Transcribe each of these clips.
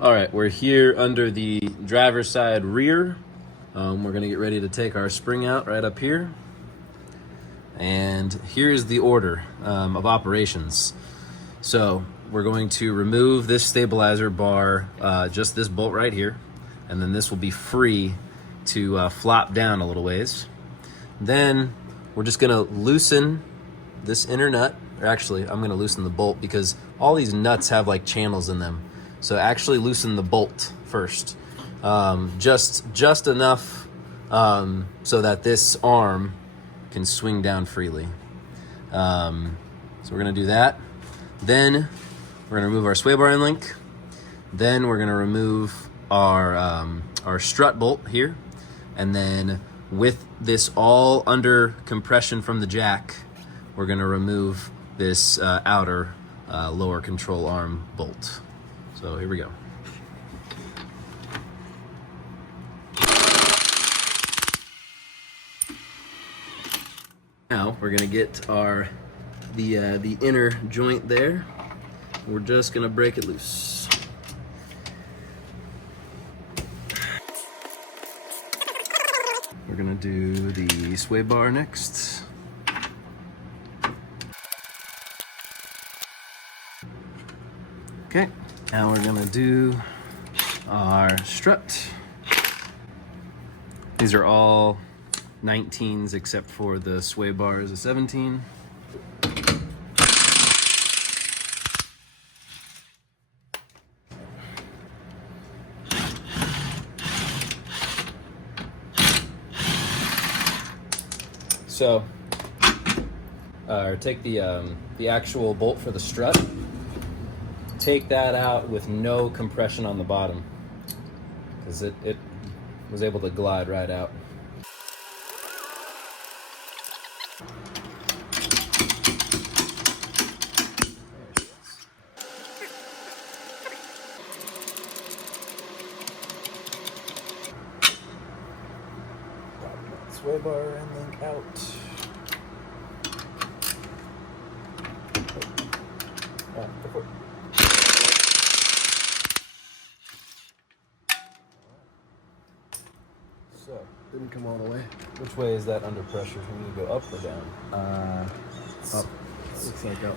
All right, we're here under the driver's side rear. We're gonna get ready to take our spring out right up here. And here's the order of operations. So we're going to remove this stabilizer bar, just this bolt right here, and then this will be free to flop down a little ways. Then we're just gonna loosen this inner nut, or actually I'm gonna loosen the bolt because all these nuts have like channels in them. So actually loosen the bolt first, just enough so that this arm can swing down freely. So we're gonna do that. Then we're gonna remove our sway bar end link. Then we're gonna remove our strut bolt here. And then with this all under compression from the jack, we're gonna remove this outer lower control arm bolt. So here we go. Now we're gonna get the inner joint there. We're just gonna break it loose. We're gonna do the sway bar next. Okay, now we're gonna do our strut. These are all 19s except for the sway bar is a 17. So, take the actual bolt for the strut. Take that out with no compression on the bottom, because it was able to glide right out. Sway bar and link out. Go for it. So, Didn't come all the way. which way is that under pressure? We need to go up or down? Up. Looks like up.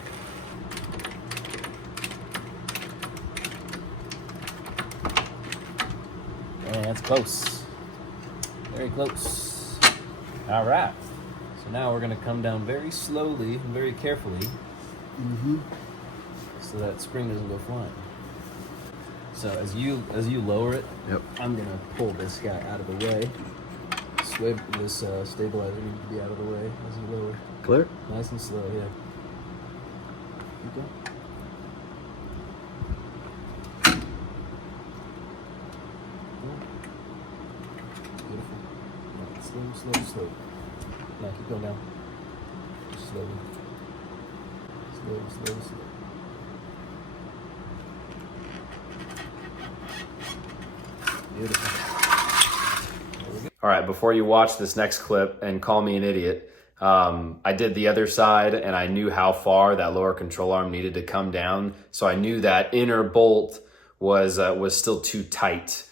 And it's close. Very close. All right. So now we're gonna come down very slowly and very carefully, so that spring doesn't go flying. So as you lower it, Yep. I'm gonna pull this guy out of the way. This stabilizer needs to be out of the way as you lower. Clear? Nice and slow, yeah. Keep going. Beautiful. Now, slow. Now keep going down. Just slowly. Slow. Beautiful. All right, before you watch this next clip and call me an idiot, I did the other side and I knew how far that lower control arm needed to come down. So I knew that inner bolt was still too tight,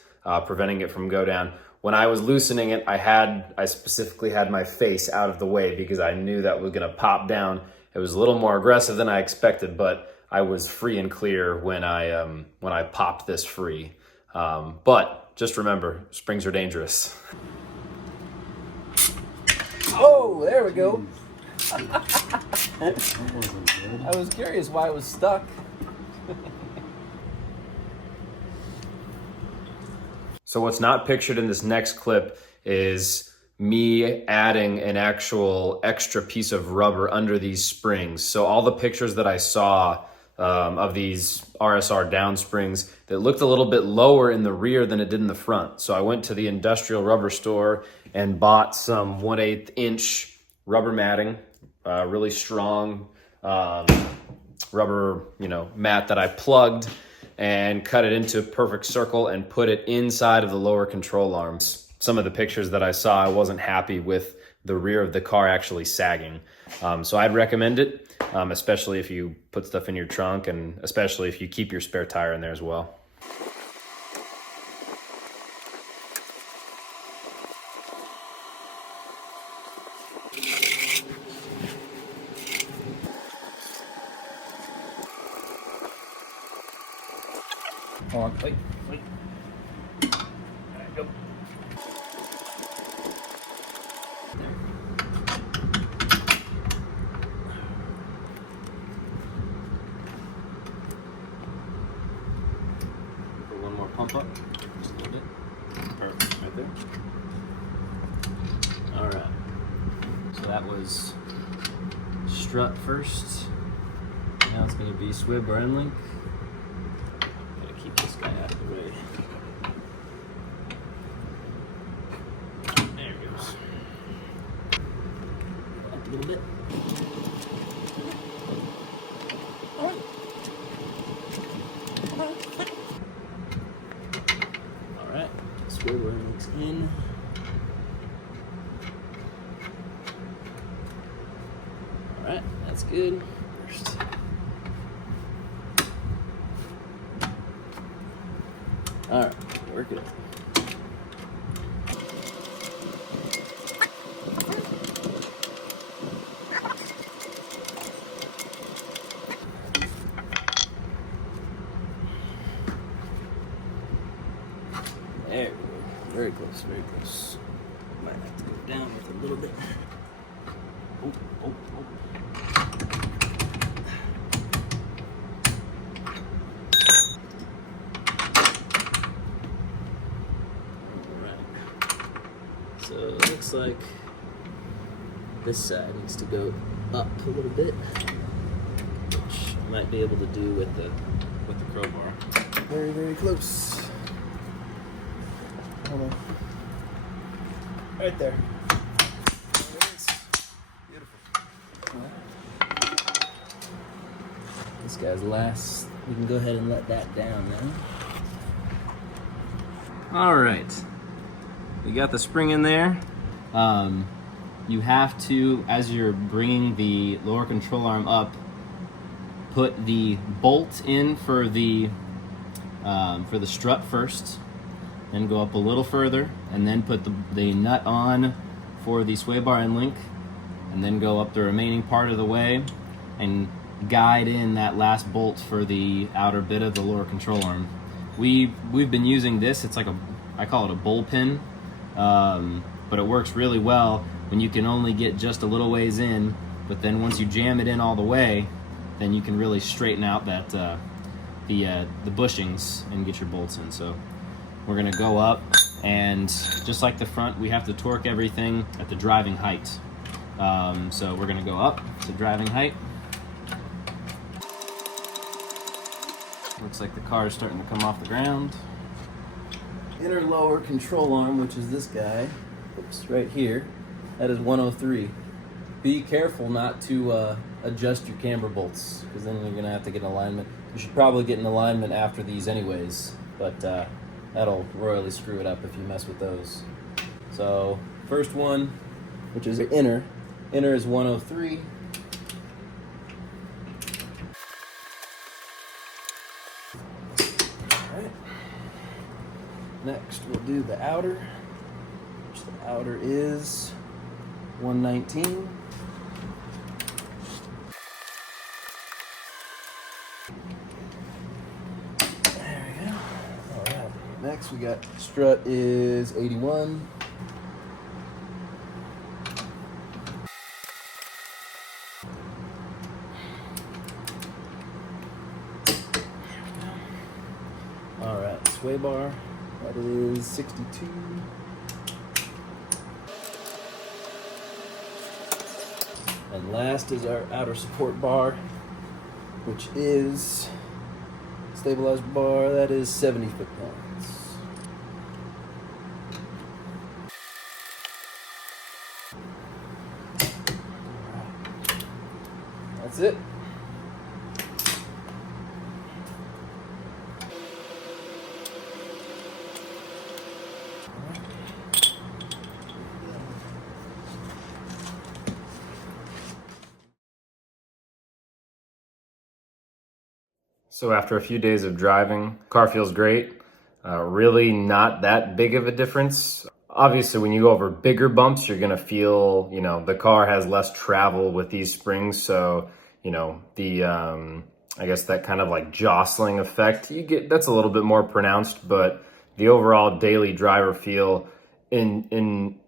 preventing it from go down. When I was loosening it, I specifically had my face out of the way because I knew that was gonna pop down. It was a little more aggressive than I expected, but I was free and clear when I popped this free. But just remember, springs are dangerous. Oh, there we go. I was curious why it was stuck. So what's not pictured in this next clip is me adding an actual extra piece of rubber under these springs. So all the pictures that I saw of these RSR down springs that looked a little bit lower in the rear than it did in the front. So I went to the industrial rubber store and bought some 1/8 inch rubber matting, really strong rubber, mat that I plugged and cut it into a perfect circle and put it inside of the lower control arms. Some of the pictures that I saw, I wasn't happy with the rear of the car actually sagging. So I'd recommend it, especially if you put stuff in your trunk and especially if you keep your spare tire in there as well. Hold on, wait. There you go. Put one more pump up, just a little bit. Perfect, right there. All right. So that was strut first. Now it's going to be swib or end link. Gotta keep this guy out of the way. There it goes. Up a little bit. All right, swib or end link's in. All right, that's good. First. All right, work it. There we go. Very close, very close. Might have to go down with a little bit. Oh, oh, oh. So it looks like this side needs to go up a little bit, which I might be able to do with the crowbar. Very, very close. Hold on. Right there. There it is. Beautiful. This guy's last. We can go ahead and let that down now. All right. We got the spring in there. You have to, as you're bringing the lower control arm up, put the bolt in for the strut first, then go up a little further, and then put the nut on for the sway bar and link, and then go up the remaining part of the way and guide in that last bolt for the outer bit of the lower control arm. We've been using this. It's like I call it a bullpen. But it works really well when you can only get just a little ways in, but then once you jam it in all the way, then you can really straighten out that the bushings and get your bolts in. So we're gonna go up, and just like the front, we have to torque everything at the driving height. So we're gonna go up to driving height. Looks like the car is starting to come off the ground. Inner lower control arm, which is this guy, oops, right here, that is 103. Be careful not to adjust your camber bolts, because then you're gonna have to get an alignment. You should probably get an alignment after these anyways, but that'll royally screw it up if you mess with those. So first one, which is inner is 103. Next, we'll do the outer, which the outer is 119. There we go. All right. Next, we got strut is 81. All right, sway bar. That is 62. And last is our outer support bar, which is stabilized bar. That is 70 foot-pounds. That's it. So after a few days of driving, car feels great. Really not that big of a difference. Obviously, when you go over bigger bumps, you're gonna feel, the car has less travel with these springs. So, the I guess that kind of like jostling effect, that's a little bit more pronounced, but the overall daily driver feel in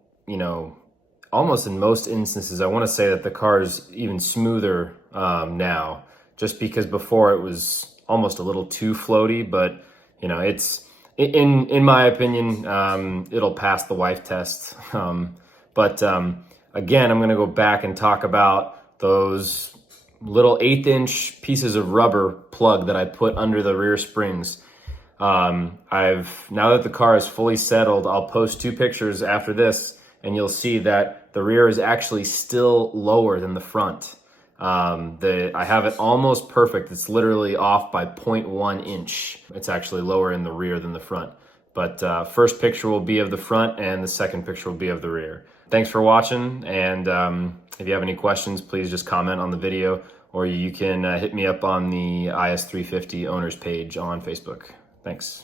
almost in most instances, I want to say that the car is even smoother now, just because before it was almost a little too floaty. But it's in my opinion, it'll pass the wife test. But again, I'm going to go back and talk about those little 1/8-inch pieces of rubber plug that I put under the rear springs. Now that the car is fully settled, I'll post 2 pictures after this, and you'll see that the rear is actually still lower than the front. I have it almost perfect. It's literally off by 0.1 inch. It's actually lower in the rear than the front. But first picture will be of the front, and the second picture will be of the rear. Thanks for watching, and if you have any questions, please just comment on the video, or you can hit me up on the IS350 owners page on Facebook. Thanks.